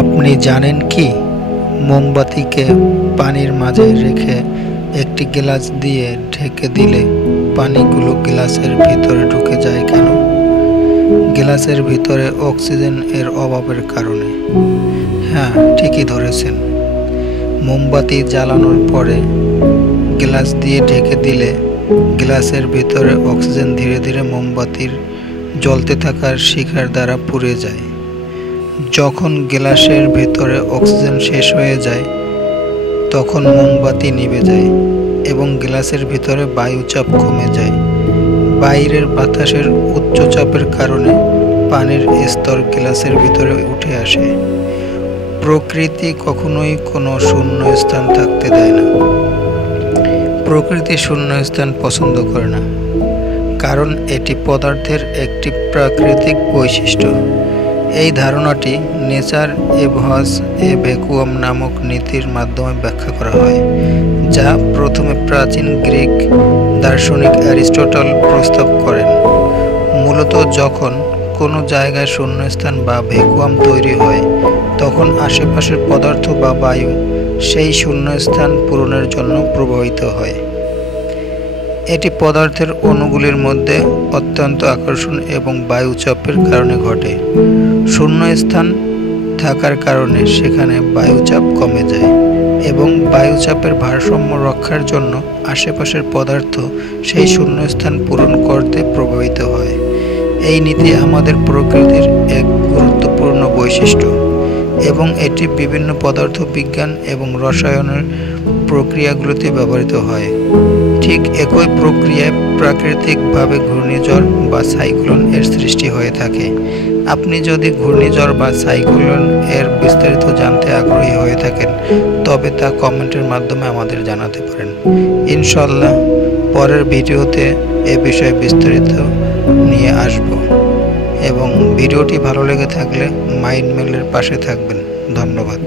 আপনি জানেন কি মোমবাতিকে পানির মাঝে রেখে একটি গ্লাস দিয়ে ঢেকে দিলে পানিগুলো গ্লাসের ভিতরে ঢুকে যায় কেন? গ্লাসের ভিতরে অক্সিজেন এর অভাবের কারণে। হ্যাঁ, ঠিকই ধরেছেন। মোমবাতি জ্বালানোর পরে গ্লাস দিয়ে ঢেকে দিলে গ্লাসের ভিতরে অক্সিজেন ধীরে ধীরে মোমবাতির জ্বলতে থাকার শিখার দ্বারা পুড়ে যায়। যখন গ্লাসের ভেতরে অক্সিজেন শেষ হয়ে যায় তখন মোমবাতি নিভে যায় এবং গ্লাসের ভিতরে বায়ুচাপ কমে যায়। বাইরের বাতাসের উচ্চ চাপের কারণে পানির স্তর গ্লাসের ভিতরে উঠে আসে। প্রকৃতি কখনোই কোনো শূন্য স্থান থাকতে দেয় না। প্রকৃতি শূন্য স্থান পছন্দ করে না, কারণ এটি পদার্থের একটি প্রাকৃতিক বৈশিষ্ট্য। এই ধারণাটি নেচার এভস এ ভ্যাকুয়াম নামক নীতির মাধ্যমে ব্যাখ্যা করা হয়, যা প্রথমে প্রাচীন গ্রিক দার্শনিক অ্যারিস্টটল প্রস্তাব করেন। মূলত যখন কোনো জায়গায় শূন্যস্থান বা ভ্যাকুয়াম তৈরি হয় তখন আশেপাশের পদার্থ বা বায়ু সেই শূন্যস্থান পূরণের জন্য প্রবাহিত হয়। এটি পদার্থের অণুগুলির মধ্যে অত্যন্ত আকর্ষণ এবং বায়ুচাপের কারণে ঘটে। শূন্যস্থান থাকার কারণে সেখানে বায়ুচাপ কমে যায় এবং বায়ুচাপের ভারসাম্য রক্ষার জন্য আশেপাশের পদার্থ সেই শূন্যস্থান পূরণ করতে প্রভাবিত হয়। এই নীতি আমাদের প্রকৃতির এক গুরুত্বপূর্ণ বৈশিষ্ট্য এবং এটি বিভিন্ন পদার্থ বিজ্ঞান এবং রসায়নের প্রক্রিয়াগুলোতে ব্যবহৃত হয়। ঠিক একই প্রক্রিয়ায় প্রাকৃতিকভাবে ঘূর্ণিঝড় বা সাইক্লোন এর সৃষ্টি হয়ে থাকে। আপনি যদি ঘূর্ণিঝড় বা সাইক্লোন এর বিস্তারিত জানতে আগ্রহী হয়ে থাকেন তবে তা কমেন্টের মাধ্যমে আমাদের জানাতে পারেন। ইনশাআল্লাহ পরের ভিডিওতে এ বিষয়ে বিস্তারিত নিয়ে আসব এবং ভিডিওটি ভালো লেগে থাকলে মাইন্ড মেলের পাশে থাকবেন। ধন্যবাদ।